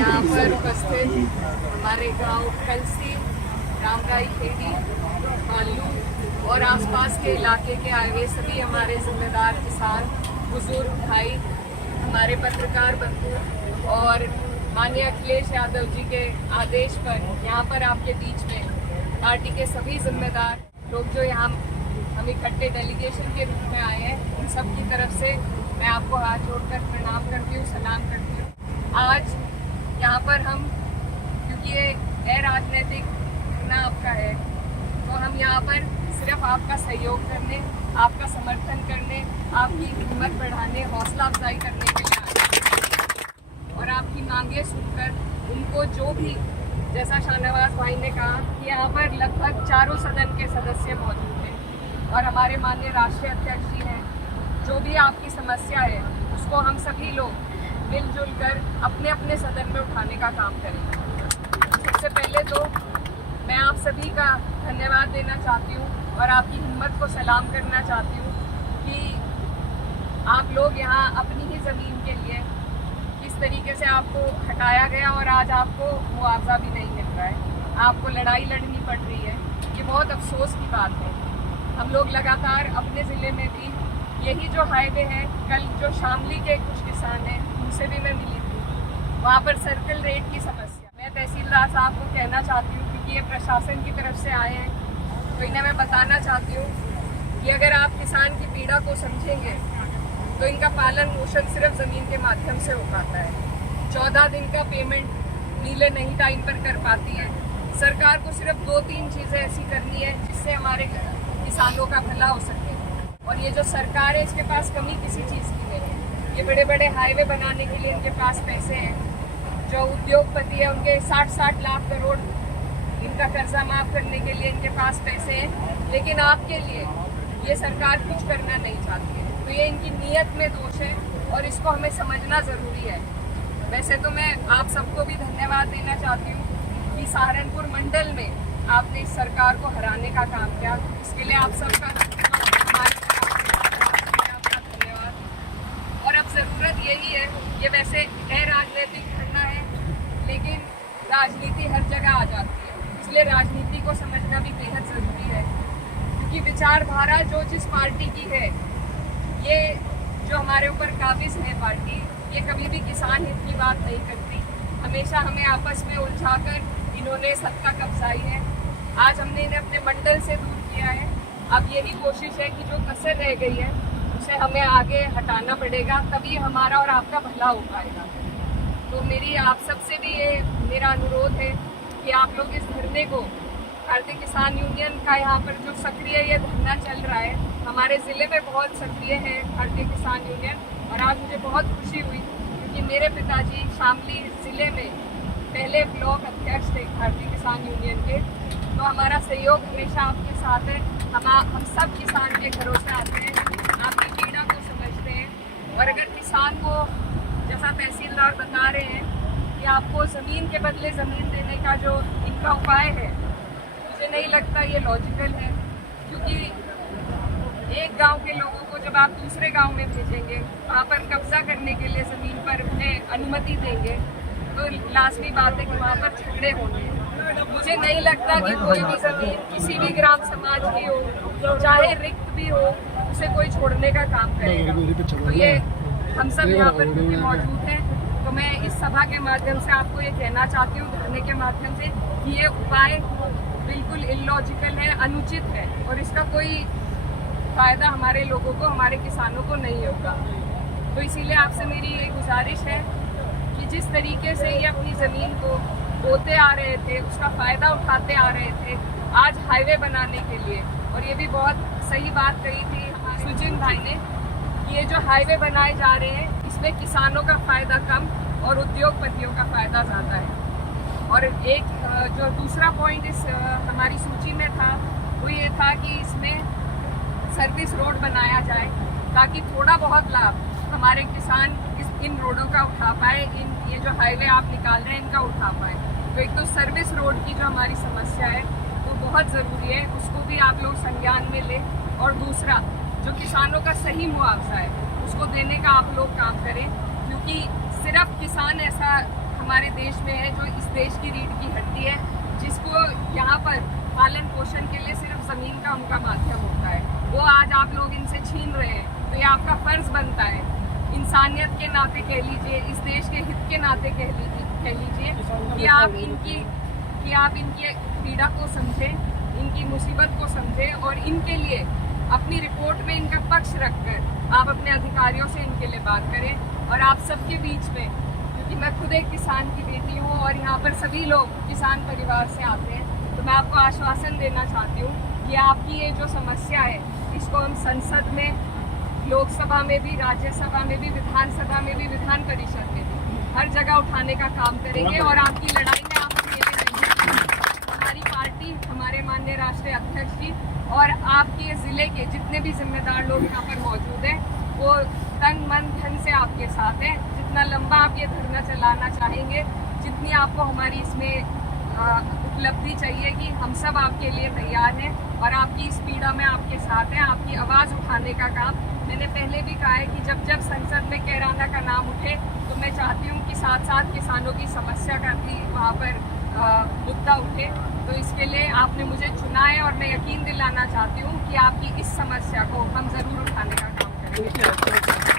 यहाँ पर उपस्थित हमारे गांव कलसी, रामराई खेड़ी, मालू और आसपास के इलाके के आगे सभी हमारे जिम्मेदार किसान, बुजुर्ग भाई, हमारे पत्रकार बंधु और माननीय अखिलेश यादव जी के आदेश पर यहाँ पर आपके बीच में पार्टी के सभी जिम्मेदार लोग जो यहाँ हम इकट्ठे डेलीगेशन के रूप में आए हैं, उन सब की तरफ से मैं आपको हाथ जोड़कर प्रणाम करती हूँ, सलाम करती हूँ। आज यहाँ पर हम, क्योंकि ये राजनीतिक करना आपका है, तो हम यहाँ पर सिर्फ आपका सहयोग करने, आपका समर्थन करने, आपकी हिम्मत बढ़ाने, हौसला अफजाई करने के लिए आए और आपकी मांगे सुनकर उनको जो भी, जैसा शाहनवाज भाई ने कहा कि यहाँ पर लगभग चारों सदन के सदस्य मौजूद हैं और हमारे माननीय राष्ट्रीय अध्यक्ष जी हैं, जो भी आपकी समस्या है उसको हम सभी लोग मिलजुल कर अपने अपने सदन में उठाने का काम करेंगे। सबसे पहले तो मैं आप सभी का धन्यवाद देना चाहती हूँ और आपकी हिम्मत को सलाम करना चाहती हूँ कि आप लोग यहाँ अपनी ही ज़मीन के लिए किस तरीके से आपको हटाया गया और आज आपको मुआवजा भी नहीं मिल रहा है, आपको लड़ाई लड़नी पड़ रही है। ये बहुत अफसोस की बात है। हम लोग लगातार अपने ज़िले में भी यही जो हाईवे है, कल जो शामली के कुछ किसान हैं उनसे भी मैं मिली थी, वहाँ पर सर्कल रेट की समस्या, मैं तहसीलदार साहब को कहना चाहती हूँ क्योंकि ये प्रशासन की तरफ से आए हैं, तो इन्हें मैं बताना चाहती हूँ कि अगर आप किसान की पीड़ा को समझेंगे तो इनका पालन पोषण सिर्फ ज़मीन के माध्यम से हो पाता है। 14 दिन का पेमेंट नीले नहीं टाइम पर कर पाती है। सरकार को सिर्फ 2-3 चीज़ें ऐसी करनी है जिससे हमारे किसानों का भला हो सके, और ये जो सरकार है इसके पास कमी किसी चीज़ की नहीं है। ये बड़े बड़े हाईवे बनाने के लिए इनके पास पैसे हैं, जो उद्योगपति है उनके 60-60 लाख करोड़ इनका कर्जा माफ़ करने के लिए इनके पास पैसे हैं, लेकिन आपके लिए ये सरकार कुछ करना नहीं चाहती है। तो ये इनकी नीयत में दोष है और इसको हमें समझना ज़रूरी है। वैसे तो मैं आप सबको भी धन्यवाद देना चाहती हूँ कि सहारनपुर मंडल में आपने इस सरकार को हराने का काम किया, इसके लिए आप सबका आपका धन्यवाद। और अब ज़रूरत यही है, ये वैसे राजनीतिक करना है, लेकिन राजनीति हर जगह आ जाती है, इसलिए राजनीति को समझना भी बेहद ज़रूरी है, क्योंकि विचारधारा जो जिस पार्टी की है, ये जो हमारे ऊपर काबिज है पार्टी, ये कभी भी किसान हित की बात नहीं करती। हमेशा हमें आपस में उलझाकर इन्होंने सत्ता कब्जाई है। आज हमने इन्हें अपने मंडल से दूर किया है, अब यही कोशिश है कि जो कसर रह गई है उसे हमें आगे हटाना पड़ेगा, तभी हमारा और आपका भला हो पाएगा। तो मेरी आप सबसे भी ये मेरा अनुरोध है कि आप लोग इस धरने को, भारतीय किसान यूनियन का यहाँ पर जो सक्रिय ये धरना चल रहा है, हमारे ज़िले में बहुत सक्रिय है भारतीय किसान यूनियन, और आज मुझे बहुत खुशी हुई क्योंकि मेरे पिताजी शामली ज़िले में पहले ब्लॉक अध्यक्ष थे भारतीय किसान यूनियन के। तो हमारा सहयोग हमेशा आपके साथ है। हम सब किसान के घरों से आते हैं, आपकी पीड़ा को समझते हैं, और अगर किसान को, जैसा तहसीलदार बता रहे हैं कि आपको ज़मीन के बदले ज़मीन देने का जो इनका उपाय है, मुझे नहीं लगता ये लॉजिकल है, क्योंकि एक गांव के लोगों को जब आप दूसरे गांव में भेजेंगे, वहाँ पर कब्जा करने के लिए ज़मीन पर उन्हें अनुमति देंगे, तो लाजमी बात है कि वहाँ पर झगड़े होंगे। मुझे नहीं लगता कि कोई भी ज़मीन किसी भी ग्राम समाज की हो, चाहे रिक्त भी हो, उसे कोई छोड़ने का काम करेगा। तो ये हम सब यहाँ पर मौजूद हैं, तो मैं इस सभा के माध्यम से आपको ये कहना चाहती हूँ, धरने के माध्यम से, कि ये उपाय बिल्कुल इलॉजिकल है, अनुचित है, और इसका कोई फ़ायदा हमारे लोगों को, हमारे किसानों को नहीं होगा। तो इसीलिए आपसे मेरी ये गुजारिश है कि जिस तरीके से ये अपनी ज़मीन को बोते आ रहे थे, उसका फ़ायदा उठाते आ रहे थे आज हाईवे बनाने के लिए, और ये भी बहुत सही बात कही थी सुजिन भाई ने कि ये जो हाईवे बनाए जा रहे हैं इसमें किसानों का फ़ायदा कम और उद्योगपतियों का फ़ायदा ज़्यादा है। और एक जो दूसरा पॉइंट इस हमारी सूची में था वो ये था कि इसमें सर्विस रोड बनाया जाए ताकि थोड़ा बहुत लाभ हमारे किसान इन रोडों का उठा पाए, ये जो हाईवे आप निकाल रहे हैं इनका उठा पाए। तो एक तो सर्विस रोड की जो हमारी समस्या है वो बहुत ज़रूरी है, उसको भी आप लोग संज्ञान में लें, और दूसरा जो किसानों का सही मुआवजा है उसको देने का आप लोग काम करें, क्योंकि सिर्फ किसान ऐसा हमारे देश में है, जो इस देश की रीढ़ की हड्डी है, जिसको यहाँ पर पालन पोषण के लिए सिर्फ ज़मीन का उनका माध्यम होता है, वो आज आप लोग इनसे छीन रहे हैं। तो ये आपका फ़र्ज़ बनता है, इंसानियत के नाते कह लीजिए, इस देश के हित के नाते कह लीजिए कि आप इनकी पीड़ा को समझें, इनकी मुसीबत को समझें और इनके लिए अपनी रिपोर्ट में इनका पक्ष रखकर आप अपने अधिकारियों से इनके लिए बात करें। और आप सबके बीच में, क्योंकि मैं खुद एक किसान की बेटी हूँ और यहाँ पर सभी लोग किसान परिवार से आते हैं, तो मैं आपको आश्वासन देना चाहती हूँ कि आपकी ये जो समस्या है, इसको हम संसद में, लोकसभा में भी, राज्यसभा में भी, विधानसभा में भी, विधान परिषद में भी, हर जगह उठाने का काम करेंगे। और आपकी लड़ाई में आप अकेले नहीं हैं। हमारी पार्टी, हमारे माननीय राष्ट्रीय अध्यक्ष जी और आपके ज़िले के जितने भी जिम्मेदार लोग यहाँ पर मौजूद हैं, वो तन मन धन से आपके साथ हैं। जितना लंबा आप ये धरना चलाना चाहेंगे, जितनी आपको हमारी इसमें उपलब्धि चाहिए कि हम सब आपके लिए तैयार हैं और आपकी इस पीड़ा में आपके साथ हैं। आपकी आवाज़ उठाने का काम मैंने पहले भी कहा है कि जब जब संसद में कैराना का नाम उठे तो मैं चाहती हूँ कि साथ साथ किसानों की समस्या का भी वहाँ पर मुद्दा उठे। तो इसके लिए आपने मुझे चुना है और मैं यकीन दिलाना चाहती हूँ कि आपकी इस समस्या को हम ज़रूर उठाने का काम करेंगे।